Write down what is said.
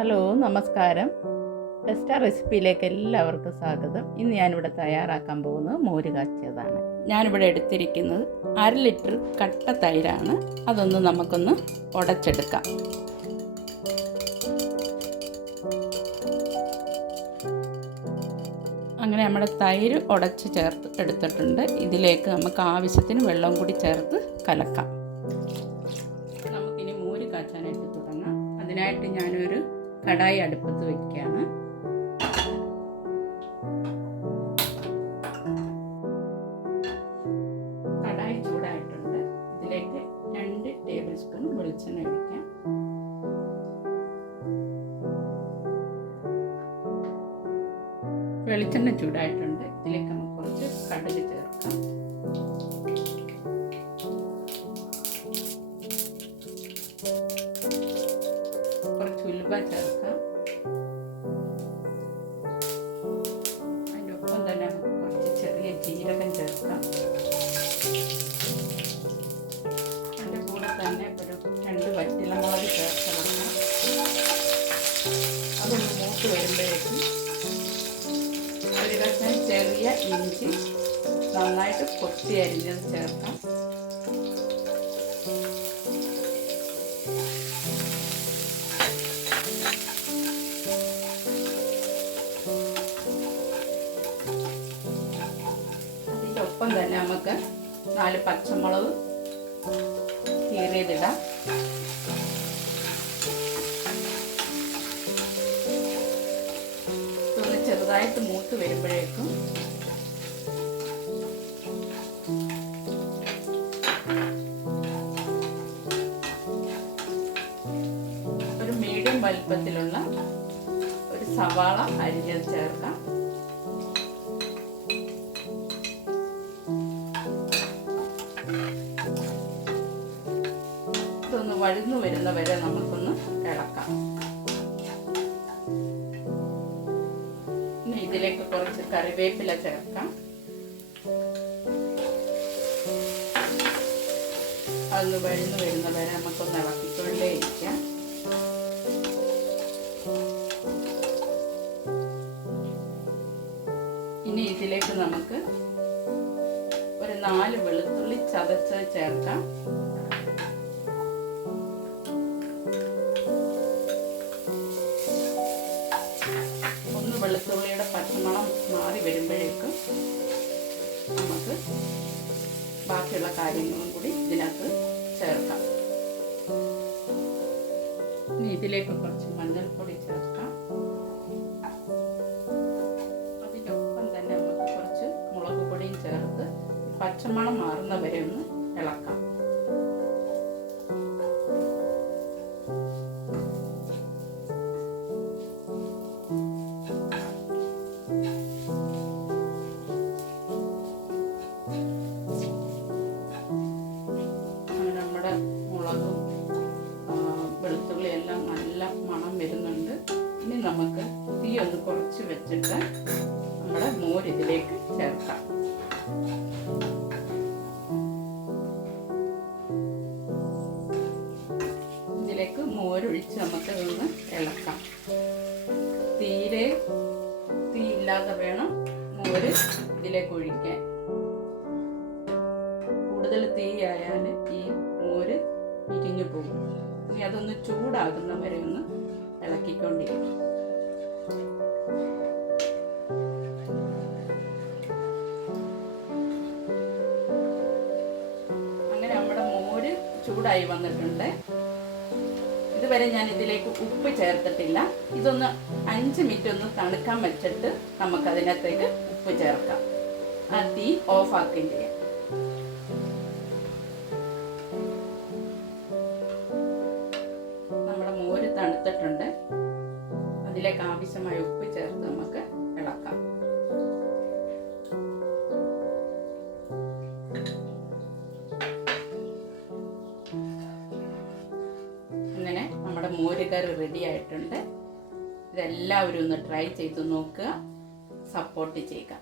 Hello, നമസ്കാരം. ടെസ്റ്റ റെസിപ്പിയിലേക്ക് എല്ലാവർക്കും സ്വാഗതം. ഇന്ന് ഞാനിവിടെ തയ്യാറാക്കാൻ പോകുന്നത് മോര് കാച്ചിയതാണ്. ഞാനിവിടെ എടുത്തിരിക്കുന്നത് 1/2 ലിറ്റർ കട്ട തൈരാണ്. അതൊന്ന് നമുക്കൊന്ന് ഉടച്ചെടുക്കാം. അങ്ങനെ നമ്മുടെ തൈര് ഉടച്ച് ചേർത്ത് എടുത്തിട്ടുണ്ട്. ഇതിലേക്ക് നമുക്ക് ആവശ്യത്തിന് വെള്ളം കൂടി ചേർത്ത് കലക്കാം. നമുക്കിനി മോര് കാച്ചാനായിട്ട് തുടങ്ങാം. അതിനായിട്ട് ഞാനൊരു കടായി അടുപ്പത്ത് വയ്ക്കുകയാണ്. കടായി ചൂടായിട്ടുണ്ട്. ഇതിലേക്ക് 2 ടേബിൾ സ്പൂൺ വെളിച്ചെണ്ണ ഒഴിക്കാം. വെളിച്ചെണ്ണ ചൂടായിട്ടുണ്ട്. ഇതിലേക്ക് നമുക്ക് കുറച്ച് കടുക് ചേർക്കാം. കുറച്ച് ഉലുവ ചേർക്കാം. അതിൻ്റെ ഒപ്പം തന്നെ നമുക്ക് കുറച്ച് ചെറിയ ജീരകം ചേർക്കാം. അതിൻ്റെ കൂടെ തന്നെ ഒരു 2 വറ്റൽമുളക് ചേർക്കണം. അതൊന്ന് മൂത്ത് വരുമ്പോഴേക്കും ഒരു കഷ്ണം ചെറിയ ഇഞ്ചി നന്നായിട്ട് കൊത്തി അരിഞ്ഞത് ചേർക്കാം. അതിൻ്റെ ഒപ്പം തന്നെ നമുക്ക് 4 പച്ചമുളക് കീറിയതിടാം. ഇതൊന്ന് ചെറുതായിട്ട് മൂത്ത് വരുമ്പോഴേക്കും ഒരു മീഡിയം വലിപ്പത്തിലുള്ള ഒരു സവാള അരിഞ്ഞത് ചേർക്കാം. ഇതൊന്ന് വഴന്നു വരുന്ന വരെ നമുക്കൊന്ന് ഇളക്കാം. ഇനി ഇതിലേക്ക് കുറച്ച് കറിവേപ്പില ചേർക്കാം. അതൊന്ന് വഴന്നു വരുന്ന വരെ നമുക്കൊന്ന് ഇളക്കിക്കൊണ്ടേ ഇരിക്കാം. ഇനി ഇതിലേക്ക് നമുക്ക് ഒരു 4 വെളുത്തുള്ളി ചതച്ചത് ചേർക്കാം. ഒന്ന് വെളുത്തുള്ളിയുടെ പച്ചമണം മാറി വരുമ്പോഴേക്കും നമുക്ക് ബാക്കിയുള്ള കാര്യങ്ങളും കൂടി ഇതിനകത്ത് ചേർക്കാം. ഇനി ഇതിലേക്ക് കുറച്ച് മഞ്ഞൾപ്പൊടി ചേർക്കാം. അതിനൊപ്പം തന്നെ നമുക്ക് കുറച്ച് മുളക് പൊടിയും ചേർത്ത് പച്ചമണം മാറുന്ന വരെ ഒന്ന് ഇളക്കാം. നമ്മുടെ മുളകും വെളുത്തുള്ളി എല്ലാം നല്ല മണം വരുന്നുണ്ട്. ഇനി നമുക്ക് തീ ഒന്ന് കുറച്ച് വെച്ചിട്ട് നമ്മുടെ മോര് ഇതിലേക്ക് ചേർക്കാം. ഇതിലേക്ക് മോരൊഴിച്ച് നമുക്ക് ഇതൊന്ന് ഇളക്കാം. തീരെ തീ ഇല്ലാതെ വേണം മോര് ഇതിലേക്ക് ഒഴിക്കാൻ. കൂടുതൽ തീ ആയാൽ ഈ മോര് ഇരിഞ്ഞു പോകും. ഇനി അതൊന്ന് ചൂടാകുന്ന വരെ ഒന്ന് ഇളക്കിക്കൊണ്ടിരിക്കും. അങ്ങനെ നമ്മുടെ മോര് ചൂടായി വന്നിട്ടുണ്ട്. ഇതുവരെ ഞാൻ ഇതിലേക്ക് ഉപ്പ് ചേർത്തിട്ടില്ല. ഇതൊന്ന് 5 മിനിറ്റ് ഒന്ന് തണുക്കാൻ വെച്ചിട്ട് നമുക്കതിനകത്തേക്ക് ഉപ്പ് ചേർക്കാം. ആ തീ ഓഫാക്കുകയും ചെയ്യാം. നമ്മുടെ മോര് തണുത്തിട്ടുണ്ട്. അതിലേക്ക് ആവശ്യമായ ഉപ്പ് ചേർത്ത് നമുക്ക് ഇളക്കാം. അങ്ങനെ നമ്മുടെ മോരുകറി റെഡി ആയിട്ടുണ്ട്. ഇതെല്ലാവരും ഒന്ന് ട്രൈ ചെയ്ത് നോക്കുക, സപ്പോർട്ട് ചെയ്യുക.